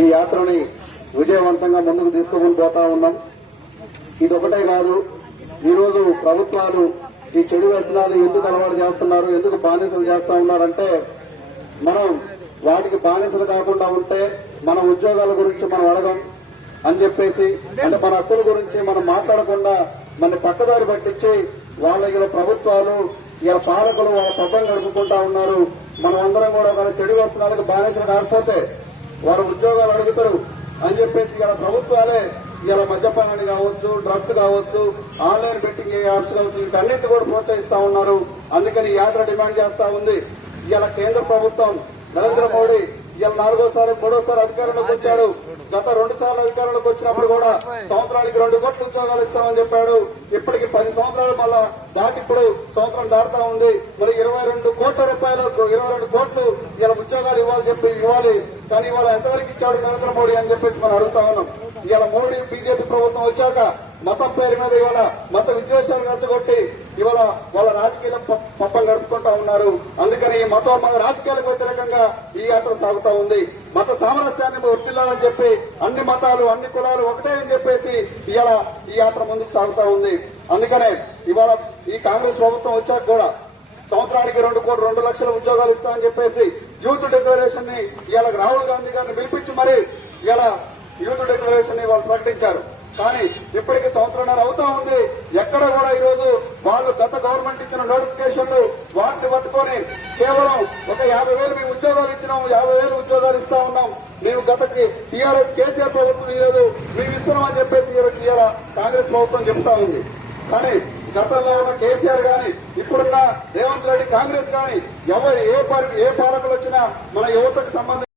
ఈ యాత్రని విజయవంతంగా ముందుకు తీసుకుని పోతా ఉన్నాం. ఇదొకటే కాదు, ఈరోజు ప్రభుత్వాలు ఈ చెడు వ్యసనాలు ఎందుకు అలవాటు చేస్తున్నారు, ఎందుకు బానిసలు చేస్తా ఉన్నారంటే, మనం వాటికి బానిసలు కాకుండా ఉంటే మన ఉద్యోగాల గురించి మనం అడగం అని చెప్పేసి, అంటే మన హక్కుల గురించి మనం మాట్లాడకుండా మన పక్కదారి పట్టించి వాళ్ళ ఇలా ప్రభుత్వాలు ఇలా పాలకులు వాళ్ళ పబ్బం గడుపుకుంటా ఉన్నారు. మనం అందరం కూడా వాళ్ళ చెడు వ్యసనాలకు బానిసలు కాకపోతే వారు ఉద్యోగాలు అడుగుతారు అని చెప్పేసి ఇలా ప్రభుత్వాలే ఇలా మద్యపానాన్ని కావచ్చు, డ్రగ్స్ కావచ్చు, ఆన్లైన్ బెట్టింగ్ యాప్స్ కావచ్చు, వీటన్నింటి కూడా ప్రోత్సహిస్తా ఉన్నారు. అందుకని ఈ యాత్ర డిమాండ్ చేస్తా ఉంది. ఇలా కేంద్ర ప్రభుత్వం నరేంద్ర మోడీ ఇలా 4వ, 3వ అధికారంలోకి వచ్చాడు. గత 2 సార్లు అధికారంలోకి వచ్చినప్పుడు కూడా సంవత్సరానికి 2 కోట్ల ఉద్యోగాలు ఇస్తామని చెప్పాడు. ఇప్పటికి 10 సంవత్సరాలు మళ్ళా దాటి ఇప్పుడు సంవత్సరం దాటుతా ఉంది. మరి 22 కోట్ల రూపాయలు, 22 కోట్లు ఇలా ఉద్యోగాలు ఇవ్వాలి. కానీ ఇవాళ ఎంతవరకు ఇచ్చాడు నరేంద్ర మోడీ అని చెప్పేసి మనం అడుగుతా ఉన్నాం. ఇవాళ మోడీ బీజేపీ ప్రభుత్వం వచ్చాక మతం పేరు మీద ఇవాళ మత విద్వేషాలు రెచ్చగొట్టి ఇవాళ వాళ్ళ రాజకీయ పప్పం గడుపుకుంటా ఉన్నారు. అందుకని ఈ మన రాజకీయాలకు వ్యతిరేకంగా ఈ యాత్ర సాగుతా ఉంది. మత సామరస్యాన్ని వర్తిల్లాలని చెప్పి అన్ని మతాలు, అన్ని కులాలు ఒకటే అని చెప్పేసి ఇవాళ ఈ యాత్ర ముందుకు సాగుతా ఉంది. అందుకనే ఇవాళ ఈ కాంగ్రెస్ ప్రభుత్వం వచ్చాక కూడా సంవత్సరానికి 2 లక్షల ఉద్యోగాలు ఇస్తామని చెప్పేసి యూత్ డిక్లరేషన్ ని ఇవాళ రాహుల్ గాంధీ గారిని పిలిపించి మరి ఇవాళ యూత్ డిక్లరేషన్ ని వాళ్ళు ప్రకటించారు. కానీ ఇప్పటికి సంవత్సరంన్నర అవుతా ఉంది. ఎక్కడ కూడా ఈరోజు వాళ్ళు గత గవర్నమెంట్ ఇచ్చిన నోటిఫికేషన్లు వాటిని పట్టుకొని కేవలం ఒక 50,000 మేము ఉద్యోగాలు ఇచ్చినాం, 50,000 ఉద్యోగాలు ఇస్తా ఉన్నాం, మేము గతకి టీఆర్ఎస్ కేసీఆర్ ప్రభుత్వం ఈరోజు మేము ఇస్తున్నాం అని చెప్పేసి ఇవాళ కాంగ్రెస్ ప్రభుత్వం చెప్తా ఉంది. కానీ గతంలో ఉన్న కేసీఆర్ గాని ఇప్పుడున్న రేవంత్ రెడ్డి కాంగ్రెస్ గాని ఎవరు ఏ పాలకులు వచ్చినా మన యువతకు సంబంధించి